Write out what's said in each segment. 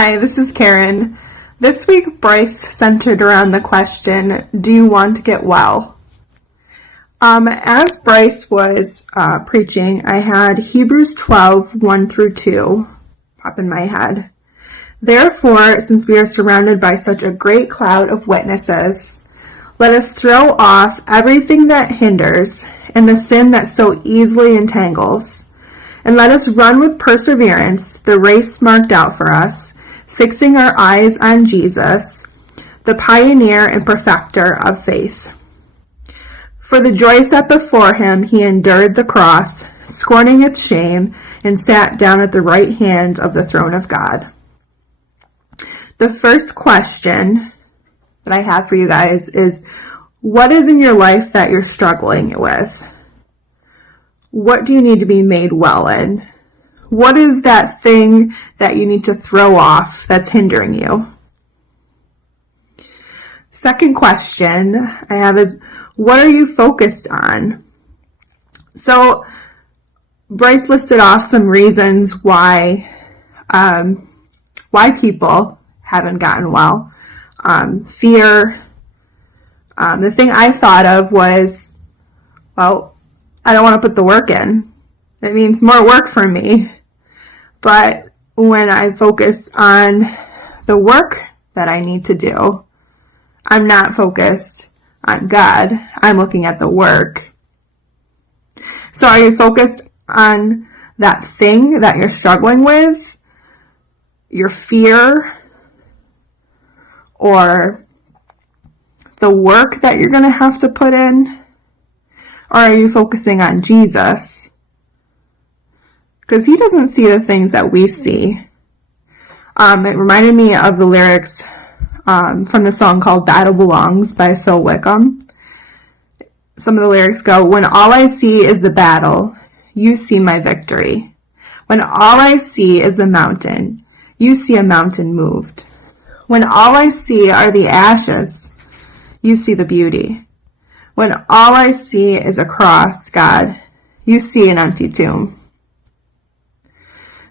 Hi, this is Carin. This week, Bryce centered around the question, do you want to get well? As Bryce was preaching, I had Hebrews 12, 1 through 2 pop in my head. Therefore, since we are surrounded by such a great cloud of witnesses, let us throw off everything that hinders and the sin that so easily entangles. And let us run with perseverance the race marked out for us, fixing our eyes on Jesus, the pioneer and perfecter of faith. For the joy set before him, he endured the cross, scorning its shame, and sat down at the right hand of the throne of God. The first question that I have for you guys is, what is in your life that you're struggling with? What do you need to be made well in? What is that thing that you need to throw off that's hindering you? Second question I have is, what are you focused on? So Bryce listed off some reasons why people haven't gotten well. Fear. The thing I thought of was, well, I don't want to put the work in. It means more work for me. But when I focus on the work that I need to do, I'm not focused on God. I'm looking at the work. So are you focused on that thing that you're struggling with? Your fear? Or the work that you're going to have to put in? Or are you focusing on Jesus? Because he doesn't see the things that we see. It reminded me of the lyrics from the song called Battle Belongs by Phil Wickham. Some of the lyrics go, when all I see is the battle, you see my victory. When all I see is the mountain, you see a mountain moved. When all I see are the ashes, you see the beauty. When all I see is a cross, God, you see an empty tomb.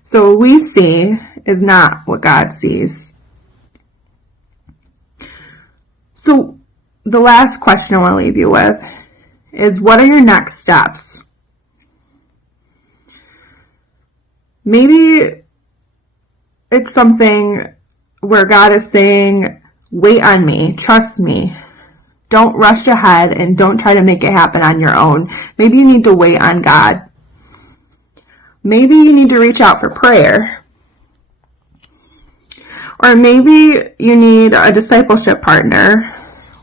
So what we see is not what God sees. So the last question I want to leave you with is, what are your next steps? Maybe it's something where God is saying, wait on me, trust me. Don't rush ahead and don't try to make it happen on your own. Maybe you need to wait on God. Maybe you need to reach out for prayer. Or maybe you need a discipleship partner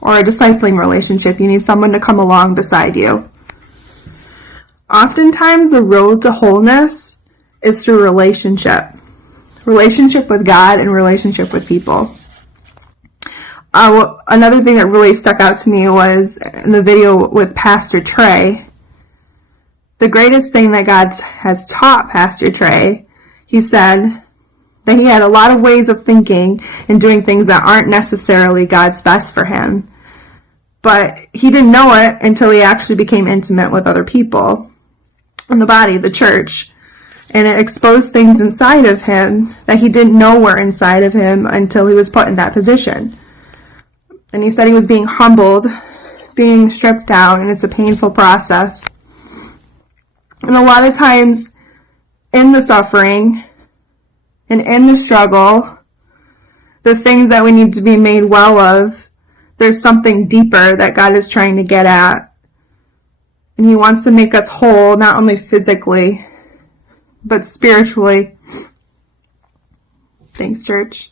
or a discipling relationship. You need someone to come along beside you. Oftentimes the road to wholeness is through relationship. Relationship with God and relationship with people. Another thing that really stuck out to me was in the video with Pastor Trey. The greatest thing that God has taught Pastor Trey, he said that he had a lot of ways of thinking and doing things that aren't necessarily God's best for him. But he didn't know it until he actually became intimate with other people in the body, the church. And it exposed things inside of him that he didn't know were inside of him until he was put in that position. And he said he was being humbled, being stripped down, and it's a painful process. And a lot of times in the suffering and in the struggle, the things that we need to be made well of, there's something deeper that God is trying to get at. And he wants to make us whole, not only physically, but spiritually. Thanks, church.